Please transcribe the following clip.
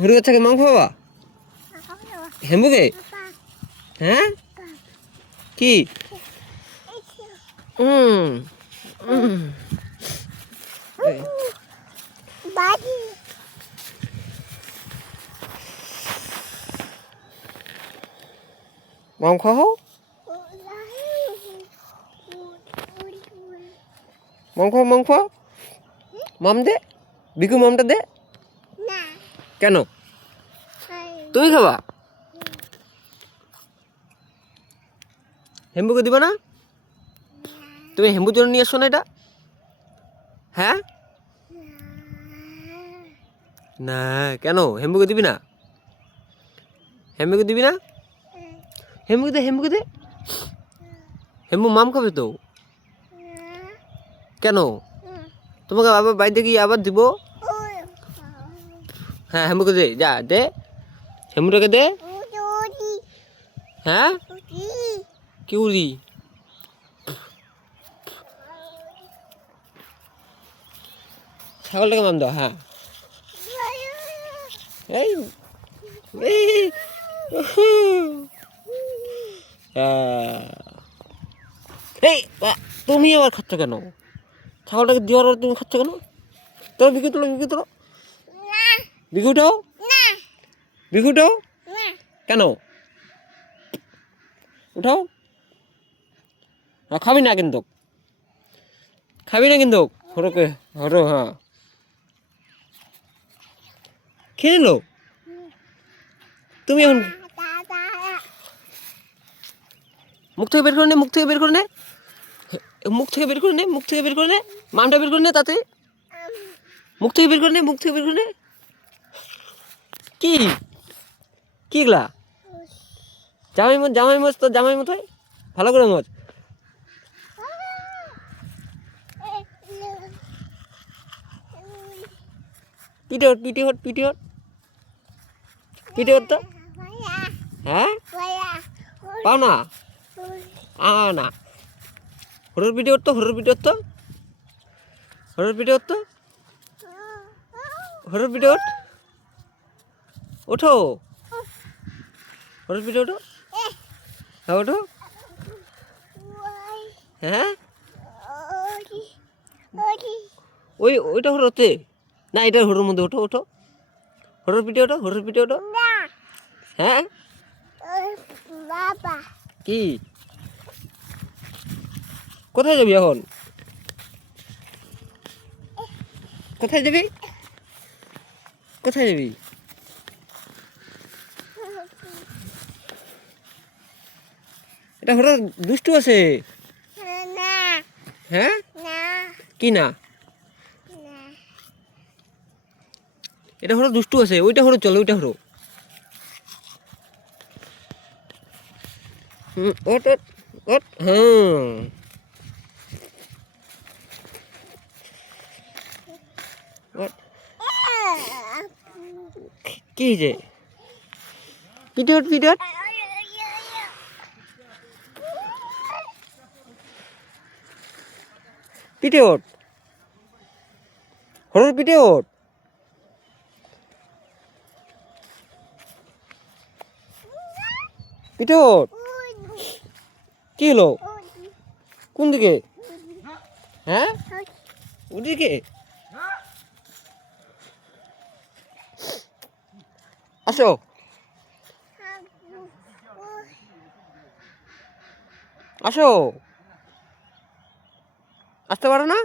হরি বাচ্চাকে মাংস খাওয়া? হেম্বুকে? হ্যাঁ কি? মাম খাও? মাম খাও? মাম দে, বিকু মামটা দে। কেন তুমি খাবা? হেম্বুকে দিবা না? তুমি হেম্বুর জন্য নিয়ে আসছো না এটা? হ্যাঁ না, কেন হেম্বুকে দিবি না? হেম্বুকে দিবি না? হেম্বুকে দে, হেম্বুকে দে। হেম্বু মাম খাবে তো। কেন তোমাকে আবার বাড়িতে গিয়ে আবার দিব? হ্যাঁ হেম্বুকে দে, যা দে, হেম্বুটাকে দে। হ্যাঁ কি উড়ি? ছাগলটাকে মাম দাও। হ্যাঁ এই এই, এই তুমি আবার খাচ্ছ কেন? ছাগলটাকে দেওয়ার পর তুমি খাচ্ছ কেন? তোর বিক্রি তোলো, বিক্রি তোলো, বিক্রি উঠাও, বিক্রি উঠাও। কেন উঠাও? খাবি না কিন্তু, খাবি না কিন্তু। হরকে হরো, হ্যাঁ খেয়ে নিলো। তুমি এখন মুখ থেকে বের করে নে, মুখ থেকে বের করে নে, মুখ থেকে বের করে নে, মুখ থেকে বের করে নে, মামটা বের করে নে তাতে। মুখ থেকে বের করে নে, মুখ থেকে বের করে নে। কি কি গলা? জামাই মজ তো, জামাই মতো ভালো করে মজ। পিটে হট, পিটে হট, পিটে হট, পিটে হট তো। হ্যাঁ পাও না, না হরুর পিটে হট তো, হরুর পিটে হট তো, হরুর পিটে হট তো, হরুর পিটে হট। ওঠো, হরুর পিটে ওঠো। হ্যাঁ ওঠো। হ্যাঁ ওইটা হরোতে না, এটা হরুর মধ্যে। ওঠো, ওঠো, হরুর পিটে ওঠো, হরুর পিটে ওঠো। হ্যাঁ কি কোথায় যাবি এখন? কোথায় যাবি? কোথায় যাবি? এটা হঠাৎ দুষ্টু আছে। হ্যাঁ কি না? এটা হলো দুষ্টু আছে, ওইটা হলো চলো, ওইটা হলো। ওট ওট ওট, হ্যাঁ ওট। কি যে পিটে ওঠ, পিটে ওঠ, পিটে ওঠ, হরুর পিটে ওঠ। পিটে ওঠ। কি হলো? কোন দিকে? হ্যাঁ ওদিকে। আসো, আসো, আসতে পারো না?